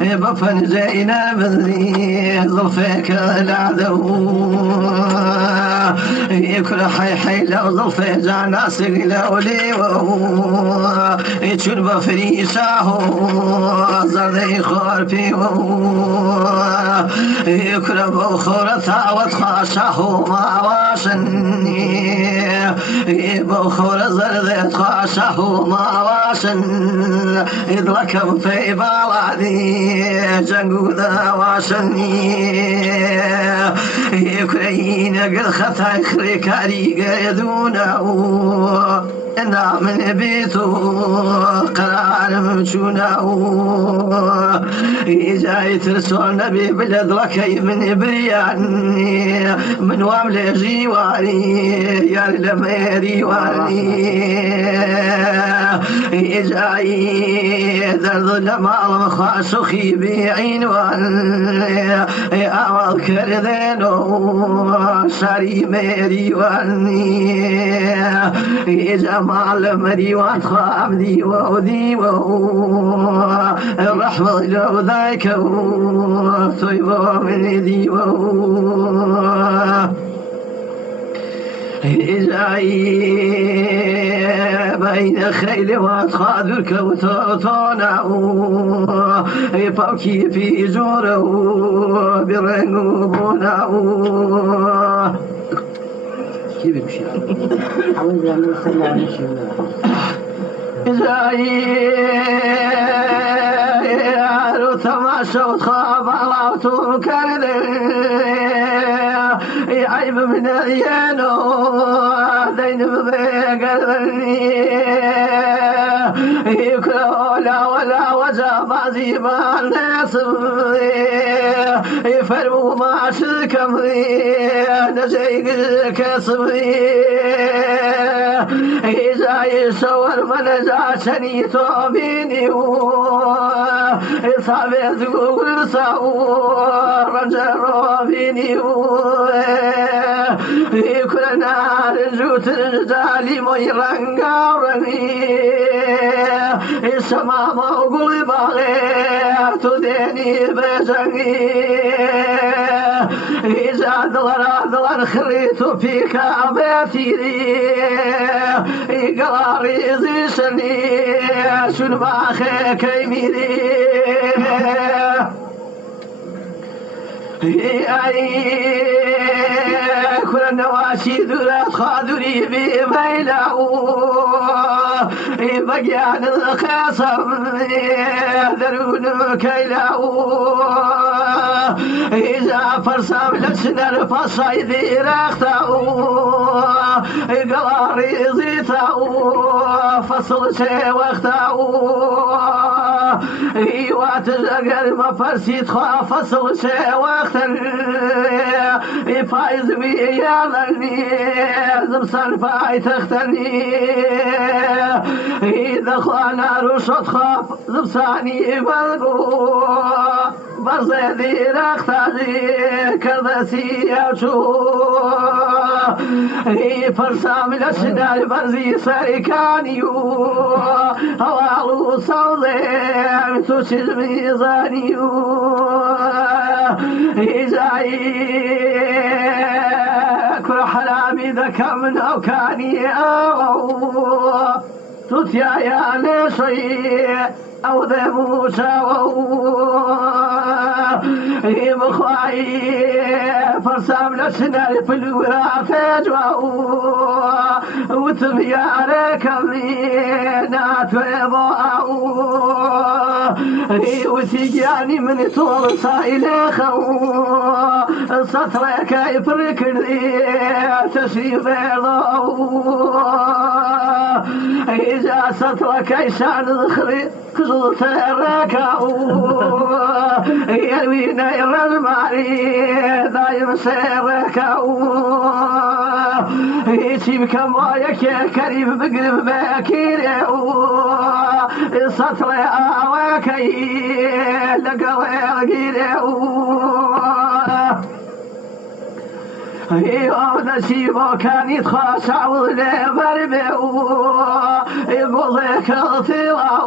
بفن زينب ذي ظلفك العذو يكل حي لو ظلفي جعنا سقلو ليو يتشون بفريساه زردي خورفي يكل بخورتها وتخاشاه ما واشني بخور زردي تخاشاه ما واشن يدركب في بلادي جنودا واشني يكرين قد خطا يخري كاري قيدونه انا من بيته قرار مجونه جاي ترسل نبي بلد لكي من برياني من وامل جيواني يا لميري واني جاي درد لما خاص خيبي عينوان اول كردينو شاري ميري واني جمال مريوان خامدي وودي الرحمة لو ذاك طيبة من دي جاي بين خيل واتخاذك وتوتونا يبكي في جوره برنوبنا كيف يمشي؟ حاول يعمل سلام زاير تماشى وتخاف على وتوكل عيب من ديانه دين بقلبني يكلا ولا وجب عزيما الناس يفرموا ما شكم نجيك كسبي إذا يصور من جاشني توبيني إصابت قول صور رجل بيني كل نار جوت الرجال ميران قارني السماء موقول باغي تديني بجني إذا دلر خريت في كعبتي قراري زيشني شن باخي كيميري كل النواشي ذرات خاذري بميلاو بقيان الخصم درون كيلاو إذا فرسام لسنر فصيدي رختاو قلاري زيتاو فصل شي وقتاو ايوات الأقل ما فرسيت خواف فصل شي وقتا فايز بيالني زمسان فاي تختني إذا خوانا رشد خاف زمساني بلقو برزيدي رختاجي كردسي أوشو فرسام الأشنال برزي ساركانيو هوالو صوضي توشي ميزانيو إزاي كل حلامي ذكا من أوكاني أو تتيا يا نشي أو ذا موسى بخواي فرسام لسنا في الوراثة جواو وتبيارك مينات ويضاو وتجاني من طول صايل خو سطرك يفرك لي تشريف يضاو إذا سطرك يشان ذخري كزلت الركاو يروينا يرى المعري دايم سيركاو يسيب كم رايك يا كريم بقلب باكيريو سطر آواكي لقوي رقيريو نسيبه كان يتخاشع ولا بربه يقول ذاك الطلاع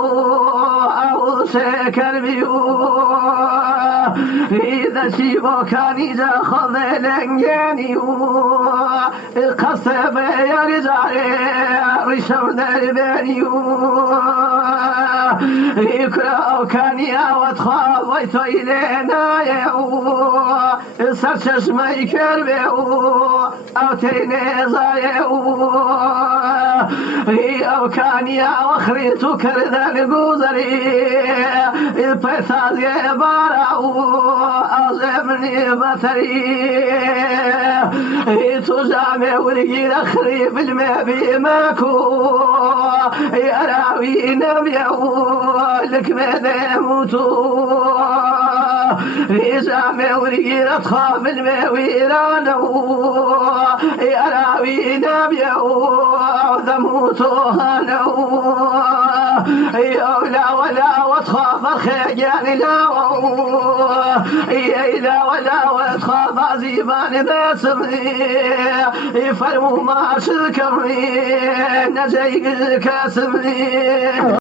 سكر بيو إذا شيبو كان يجاخذ لنجانيو قصب يرجعي رشم دربانيو يكره كان يوتخاف ويتويلنا يو سرشش ما يكربيو أو تينيزا يو أو كان يوخريتو كردن قوزري البيثاز يبارو أزمني بطري تجامع ورقي أخري في المبي ماكو يراوي نبيو لك ماذا موتو جامع ورقي أتخاف المويرانو يراوي نبيو ذموتو هانو لا ولا وتخاف الخيجان لا ولا وتخاف زيبان باسمي فرمو ما شكرني نجيك كاسمي